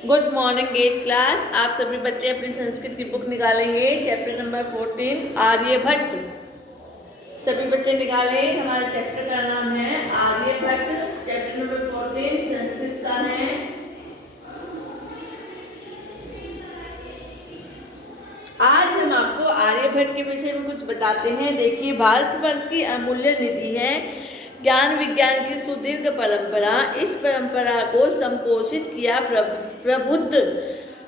Good morning 8th class. आप सभी बच्चे अपनी संस्कृत की बुक निकालेंगे। Chapter number 14 Aryabhata. सभी बच्चे निकालें। हमारे चैप्टर का नाम है आर्यभट्ट। चैप्टर नंबर 14 संस्कृत का है। आज हम आपको आर्यभट्ट के विषय में कुछ बताते हैं। देखिए, भारतवर्ष की अमूल्य निधि है ज्ञान विज्ञान की सुदीर्घ परंपरा। इस परंपरा को संपोषित किया प्रबुद्ध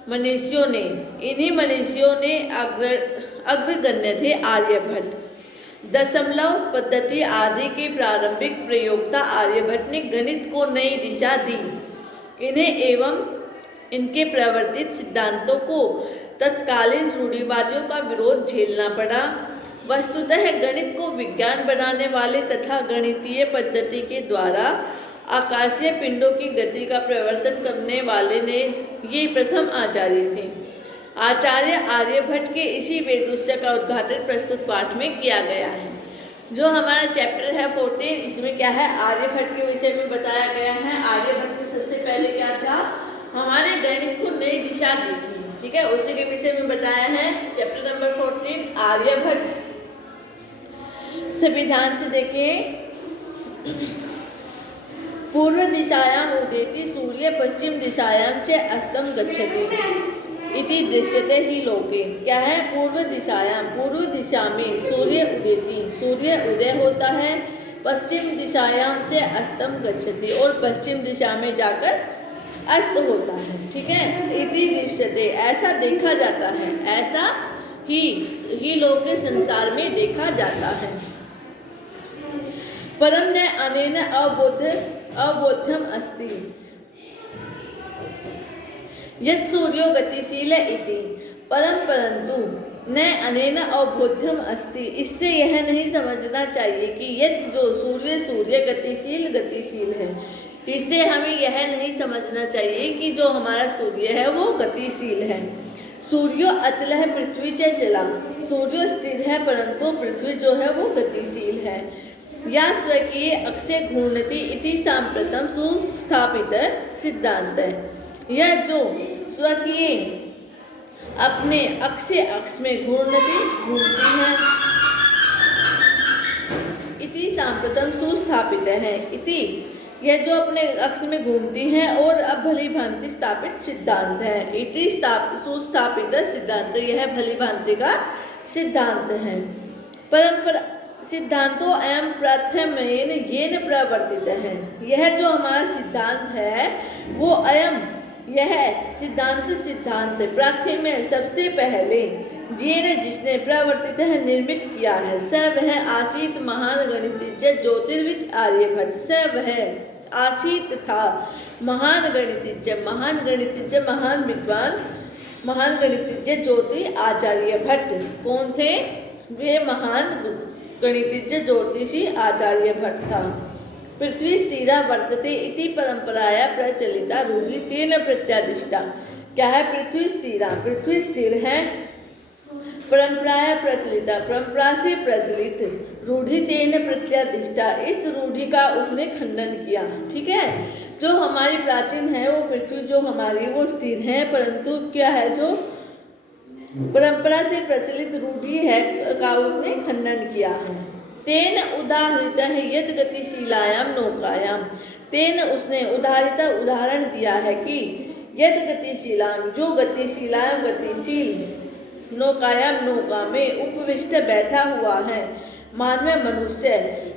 मनुष्यों ने। इन्हीं मनुष्यों ने अग्रगण्य थे आर्यभट्ट। दशमलव पद्धति आदि के प्रारंभिक प्रयोक्ता आर्यभट्ट ने गणित को नई दिशा दी। इन्हें एवं इनके प्रवर्तित सिद्धांतों को तत्कालीन रूढ़िवादियों का विरोध झेलना पड़ा। वस्तुतः गणित को विज्ञान बनाने वाले तथा गणितीय पद्धति के द्वारा आकाशीय पिंडों की गति का प्रवर्तन करने वाले ने ये प्रथम आचार्य थे। आचार्य आर्यभट्ट के इसी वेदुष्य का उद्घाटन प्रस्तुत पाठ में किया गया है। जो हमारा चैप्टर है 14, इसमें क्या है, आर्यभट्ट के विषय में बताया गया है। आर्यभट्ट ने सबसे पहले क्या था, हमारे गणित को नई दिशा दी थी। ठीक है, उसी के विषय में बताया है। Chapter number 14 Aryabhata. सभी ध्यान से देखें। पूर्व दिशायाम उदेति सूर्य पश्चिम दिशायाम च अस्तम गच्छति इति दृश्यते ही लोके। क्या है, पूर्व दिशायाम, पूर्व दिशा में सूर्य उदेति, सूर्य उदय होता है। पश्चिम दिशायाम च अस्तम गच्छति, और पश्चिम दिशा में जाकर अस्त होता है। ठीक है, इति दृश्यते, ऐसा देखा जाता है, ऐसा ही लोके संसार में देखा जाता है। परम न अनेन अबोध्यम अस्ति यत् सूर्यो गतिशील इति। परंतु न अनेन अबोध्यम अस्ति, इससे यह नहीं समझना चाहिए कि यत् जो सूर्य गतिशील है। इससे हमें यह नहीं समझना चाहिए कि जो हमारा सूर्य है वो गतिशील है। सूर्यो अचल है पृथ्वी च चला, सूर्य स्थिर है परंतु पृथ्वी जो है वो गतिशील है। या स्वकीय अक्षे घूर्णति इति सांप्रतम सुस्थापित सिद्धांत है। यह जो स्वकीय अपने अक्ष में घूर्णति घूमती है, इति सांप्रतम सुस्थापित है। इति यह जो अपने अक्ष में घूमती है और अब भली भांति स्थापित सिद्धांत है। इति सुस्थापित सिद्धांत, यह भली भांति का सिद्धांत है। परंपरा सिद्धांतों एवं प्रथमेन येन प्रवर्तित है। यह जो हमारा सिद्धांत है वो यह सिद्धांत प्रथम में सबसे पहले जिसने प्रवर्तित है, निर्मित किया है, स वह आसीत महान गणितज्ञ ज्योतिर्विद आर्यभट्ट। स वह आसीत था महान गणितज्ञ, महान विद्वान, महान गणितज्ञ ज्योति आचार्य भट्ट। कौन थे वे? महान गणितज्ञ ज्योतिषी आचार्य भट्ट था। पृथ्वी स्थिरा वर्तते इति परंपराया प्रचलिता रूढ़ि तेन प्रत्यादिष्टा। क्या है? पृथ्वी स्थिर है। परंपराया प्रचलिता, परंपरा से प्रचलित, रूढ़ि तेन प्रत्यादिष्टा, इस रूढ़ि का उसने खंडन किया। ठीक है, जो हमारी प्राचीन है वो पृथ्वी जो हमारी वो स्थिर है, परंतु क्या है, जो परंपरा से प्रचलित रूढ़ि है का उसने खंडन किया है। तेन उदाहरित है यद गतिशीलायाम नौकायाम। तेन उसने उदाहरण दिया है कि यद गतिशीलाम, जो गतिशीलायाम गतिशील, नौकायाम नौका में उपविष्ट बैठा हुआ है, मानव मनुष्य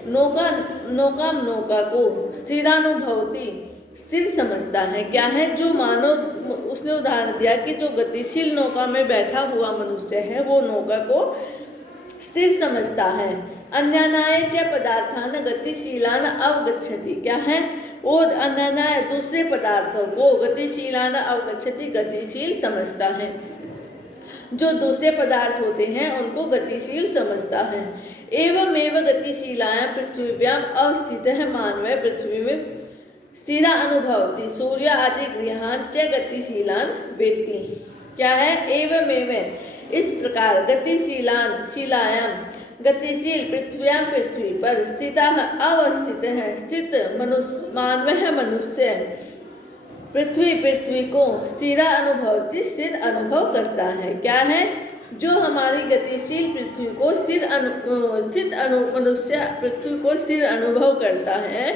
नौका को स्थिरानुभवती, स्थिर समझता है। क्या है? जो मानव, उसने उदाहरण दिया कि जो गतिशील नौका में बैठा हुआ मनुष्य है वो नौका को स्थिर समझता है। अन्यानाय च पदार्थान गतिशीलान अवगच्छति। क्या है? और अन्यानाय दूसरे पदार्थों को गतिशीलान अवगच्छति, गतिशील समझता है। जो दूसरे पदार्थ होते हैं उनको गतिशील समझता है। एवमेव गतिशीलायां पृथ्व्याम अवस्थितः मानव पृथ्वी में स्थिरा अनुभवती सूर्य आदि गृहान च गतिशीलान वेत्ति। क्या है? एवमेव, इस प्रकार गतिशीलायां, गतिशील पृथ्व्याम, पृथ्वी पर स्थिता अवस्थित है, स्थित मानव मनुष्य पृथ्वी को स्थिर अनुभवती, स्थिर अनुभव करता है। क्या है? जो हमारी गतिशील पृथ्वी को मनुष्य पृथ्वी को स्थिर अनुभव करता है।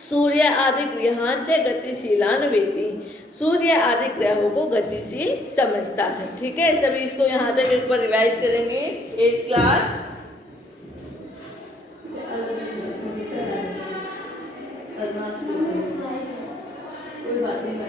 सूर्य आदि ग्रहांच गतिशीलान वेति, सूर्य आदि ग्रहों को गतिशील समझता है। ठीक है, सभी इसको यहाँ तक एक बार रिवाइज करेंगे। एक क्लास कोई बात नहीं भाई,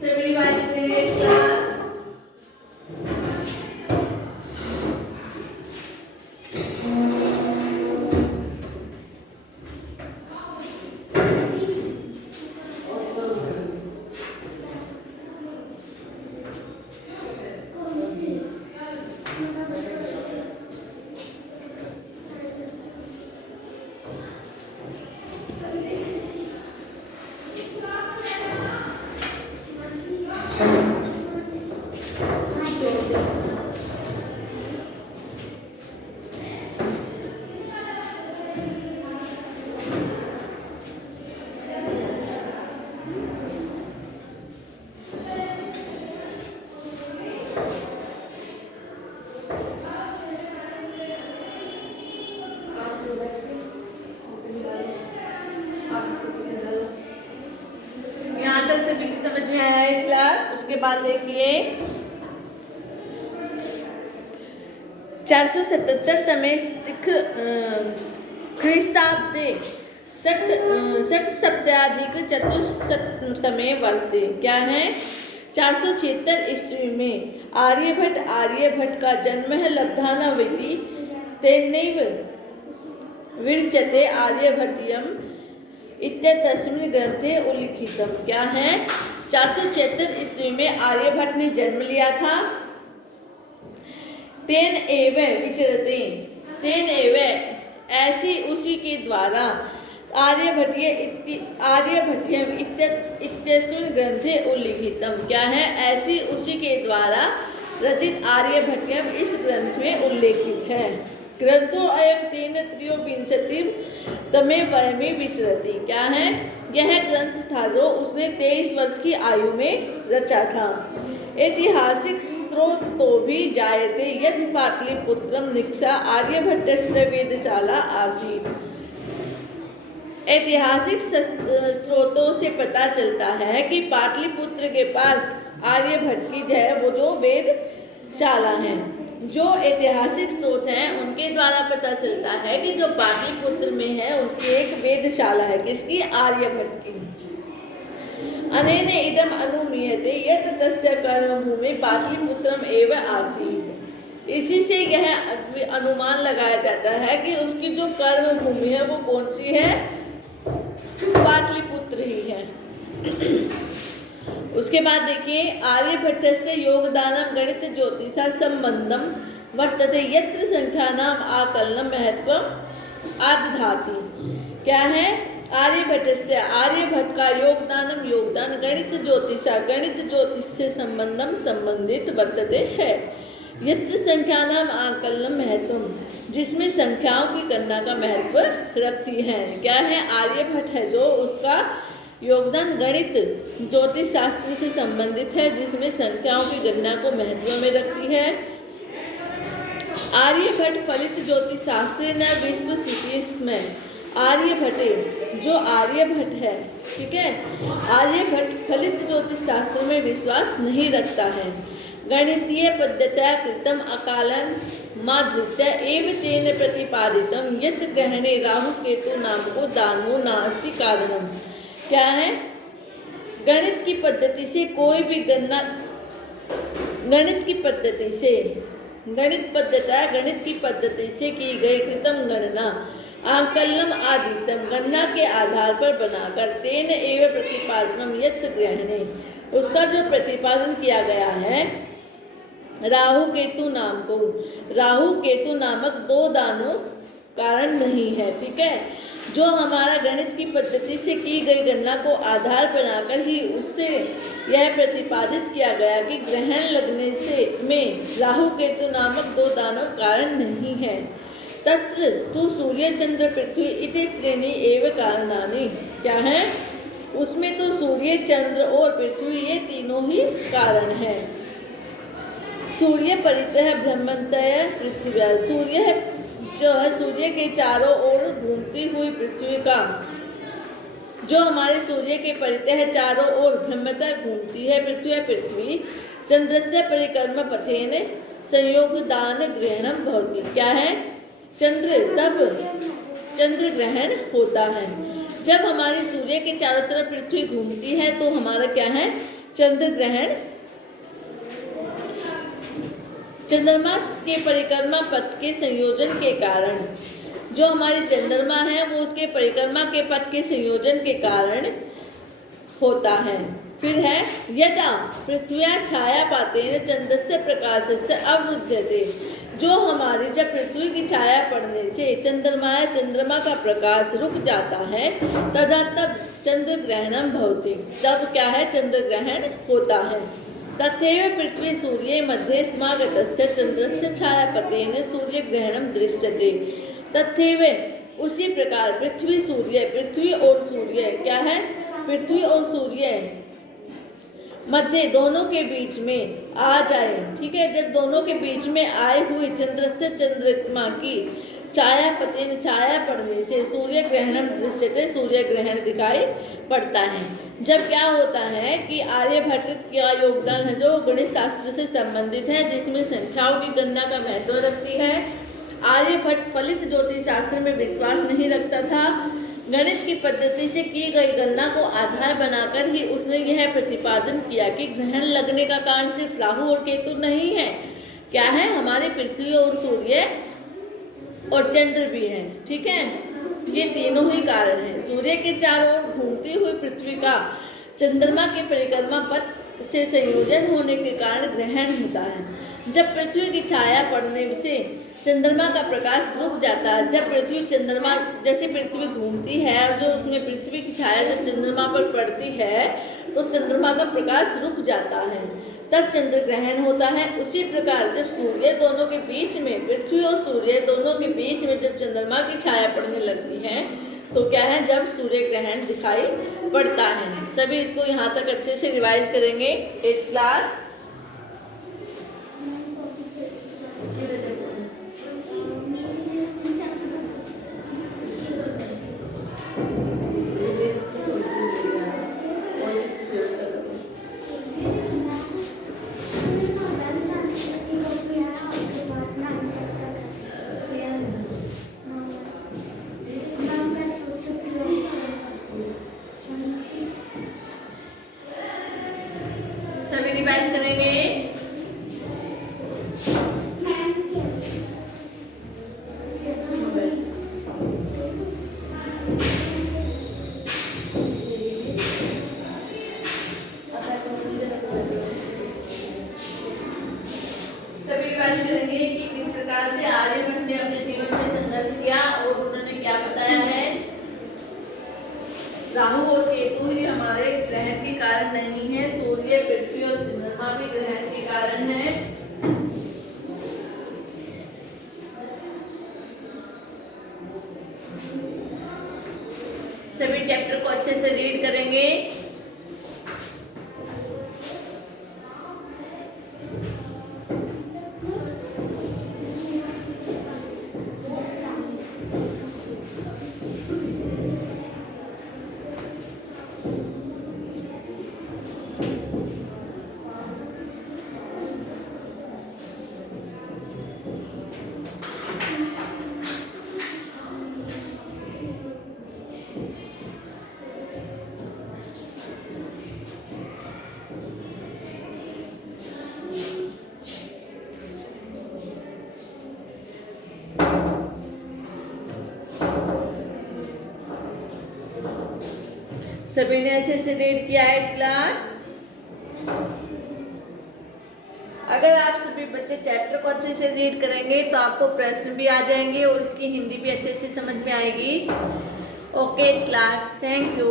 सभी रिवाइज करेंगे क्लास। यहाँ तक सभी की समझ में आया है क्लास। उसके बाद देखिए 477तमे ख्रीस्ताब्दे षट सप्ताधिक चतुष्शततमे वर्षे। क्या है? 476 ईस्वी में आर्यभट्ट का जन्म है। लब्धानावति तेनैव विरचते आर्यभट्टियम इत्यस्मिन् ग्रंथे उल्लिखितम्। क्या है? 476 ईस्वी में आर्यभट्ट ने जन्म लिया था। तेन एव विचरते, तेन एव ऐसी उसी के द्वारा आर्यभट्टियम इत्यस्मिन् ग्रंथे उल्लिखितम्। क्या है? ऐसी उसी के द्वारा रचित आर्यभट्टियम इस ग्रंथ में उल्लेखित है। ग्रंथो अयम तेन त्रयोविंशतितमे वयमे विचरति। क्या है? यह ग्रंथ था जो उसने 23 वर्ष की आयु में रचा था। ऐतिहासिक स्रोतो भी जायते यत् पाटलिपुत्रम निक्षा आर्यभट्टस्य वेदशाला आसीत्। ऐतिहासिक स्रोतों से पता चलता है कि पाटलिपुत्र के पास आर्यभट्ट की है वो जो वेदशाला है। जो ऐतिहासिक स्रोत हैं उनके द्वारा पता चलता है कि जो पाटलिपुत्र में है उनकी एक वेदशाला है। किसकी? आर्यभट्ट की। अनेन इदम अनुमीयते यत् तस्य कर्मभूमि पाटलिपुत्रम एव आसीत्। इसी से यह अनुमान लगाया जाता है कि उसकी जो कर्मभूमि है वो कौन सी है? पाटलिपुत्र ही है। उसके बाद देखिए आर्यभट्टस्य योगदानम गणित ज्योतिषा संबंधम वर्तते यत्र संख्यानाम आकलनम महत्वम आदधाति। क्या है? आर्यभट्ट का योगदान गणित ज्योतिष से संबंधित वर्तते है। यत्र संख्यानाम आकलनम महत्वम, जिसमें संख्याओं की गणना का महत्व रखती है। क्या है? आर्यभट्ट है जो उसका योगदान गणित ज्योतिष शास्त्र से संबंधित है, जिसमें संख्याओं की गणना को महत्व में रखती है। आर्यभट्ट फलित ज्योतिष शास्त्र न विश्वसिति में आर्यभट्ट जो आर्यभट्ट है, ठीक है, आर्यभट्ट फलित ज्योतिष शास्त्र में विश्वास नहीं रखता है। गणितीय पद्धत्या कृतम अकालन माधृत्य एव तेन प्रतिपादितम यत् ग्रहणे राहु केतु नामको दानो नास्ति कारणम। क्या है? गणित की पद्धति से कोई भी गणना, गणित की पद्धति से की गई कृतम गणना आकलनम आदितम, गणना के आधार पर बनाकर तेन एव प्रतिपादनम यत् ग्रहणे, उसका जो प्रतिपादन किया गया है राहु केतु नाम को, राहु केतु नामक दो दानों कारण नहीं है। ठीक है, जो हमारा गणित की पद्धति से की गई गणना को आधार बनाकर ही उससे यह प्रतिपादित किया गया कि ग्रहण लगने से में राहु केतु नामक दो दानों कारण नहीं है। तत्र तु सूर्य चंद्र पृथ्वी इति त्रीणि एव कारणानि, क्या है उसमें तो सूर्य चंद्र और पृथ्वी ये तीनों ही कारण है। सूर्य परितः भ्रमन्तः पृथ्वी, सूर्य है जो है सूर्य के चारों ओर घूमती हुई पृथ्वी का, जो हमारे सूर्य के परितः चारों ओर भ्रमतः घूमती है पृथ्वी चंद्रस्य परिक्रम पथेन संयोगदान ग्रहणम भवति, क्या है तब चंद्र ग्रहण होता है। जब हमारी सूर्य के चारों तरफ पृथ्वी घूमती है तो हमारा क्या है चंद्र ग्रहण, चंद्रमा के परिक्रमा पथ के संयोजन के कारण, जो हमारी चंद्रमा है वो उसके परिक्रमा के पथ के संयोजन के कारण होता है। फिर है यदा पृथ्व्या छाया पातेन चंद्रस्य प्रकाशस्य अवरुध्यते, जो हमारी जब पृथ्वी की छाया पड़ने से चंद्रमा का प्रकाश रुक जाता है तदा तब चंद्र ग्रहणम भवति, तब क्या है चंद्र ग्रहण होता है। तथैव पृथ्वी सूर्ये मध्ये समागतस्य चंद्रस्य छायापतेन सूर्य ग्रहणम दृश्यते, तथैव उसी प्रकार पृथ्वी और सूर्य क्या है पृथ्वी और सूर्य मध्य दोनों के बीच में आ जाए। ठीक है, जब दोनों के बीच में आए हुए चंद्रस्य चंद्रमा की छाया पड़ने से सूर्य ग्रहण दृश्यते, सूर्य ग्रहण दिखाई पड़ता है। जब क्या होता है कि आर्यभट्ट का योगदान है जो गणित शास्त्र से संबंधित है, जिसमें संख्याओं की गणना का महत्व रखती है। आर्यभट्ट फलित ज्योतिष शास्त्र में विश्वास नहीं रखता था, गणित की पद्धति से की गई गणना को आधार बनाकर ही उसने यह प्रतिपादन किया कि ग्रहण लगने का कारण सिर्फ राहु और केतु नहीं है, क्या है हमारे पृथ्वी और सूर्य और चंद्र भी है। ठीक है, ये तीनों ही कारण हैं। सूर्य के चारों ओर घूमती हुई पृथ्वी का चंद्रमा के परिक्रमा पथ से संयोजन होने के कारण ग्रहण होता है। जब पृथ्वी की छाया पड़ने से चंद्रमा का प्रकाश रुक जाता है, जब चंद्रमा जैसे पृथ्वी घूमती है और जो उसमें पृथ्वी की छाया जब चंद्रमा पर पड़ती है तो चंद्रमा का प्रकाश रुक जाता है, तब चंद्र ग्रहण होता है। उसी प्रकार जब सूर्य दोनों के बीच में पृथ्वी और सूर्य दोनों के बीच में जब चंद्रमा की छाया पड़ने लगती है तो क्या है जब सूर्य ग्रहण दिखाई पड़ता है। सभी इसको यहाँ तक अच्छे से रिवाइज करेंगे 8th क्लास। रिवाइज करेंगे। सभी रिवाइज करेंगे कि किस प्रकार से आर्यभट्ट ने अपने जीवन में संघर्ष किया और उन्होंने क्या बताया है राहु और केतु ही हमारे ग्रहण के कारण नहीं है, सूर्य पृथ्वी और चंद्रमा भी ग्रहण के कारण है। सभी चैप्टर को अच्छे से रीड करेंगे। सभी ने अच्छे से रीड किया है क्लास। अगर आप सभी फिर बच्चे चैप्टर को अच्छे से रीड करेंगे तो आपको प्रश्न भी आ जाएंगे और इसकी हिंदी भी अच्छे से समझ में आएगी। Okay class, thank you.